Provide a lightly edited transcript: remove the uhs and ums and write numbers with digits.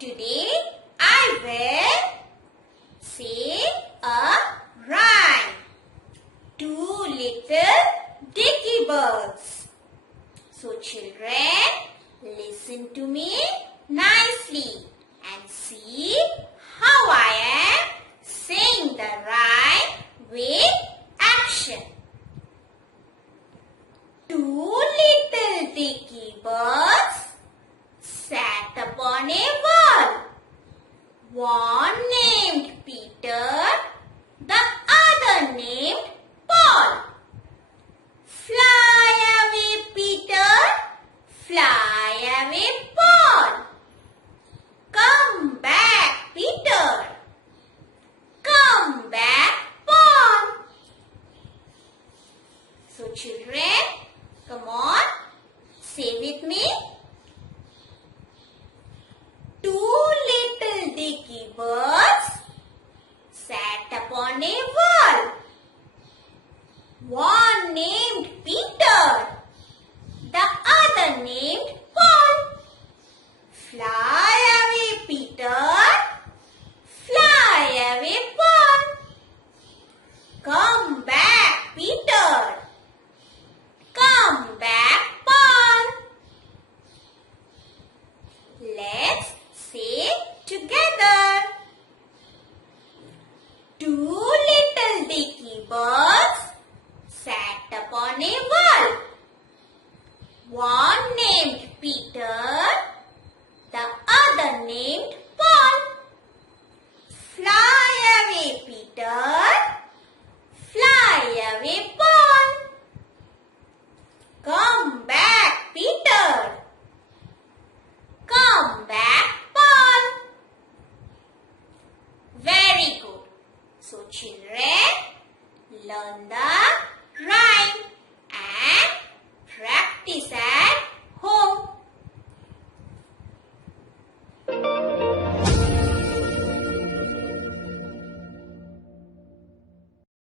Today I will say a rhyme. Two little dicky birds. So children, listen to me nicely and see how I am saying the rhyme with action. Two little dicky birds sat upon a wall. One named Peter, the other named Paul. Fly away, Peter, fly away, Paul. Come back, Peter. Come back, Paul. So children, come on, say with me. Two little dicky birds sat upon a wall. One named Peter, the other named Paul. Fly away, Peter. Fly away, Paul. Come back, Peter. Come back, Paul. Let's say together. Two little dicky birds sat upon a wall. One named Peter, the other named Paul. Fly away, Peter. Fly away, Paul. Come back, Peter. Come back, Paul. Very good. So children, learn the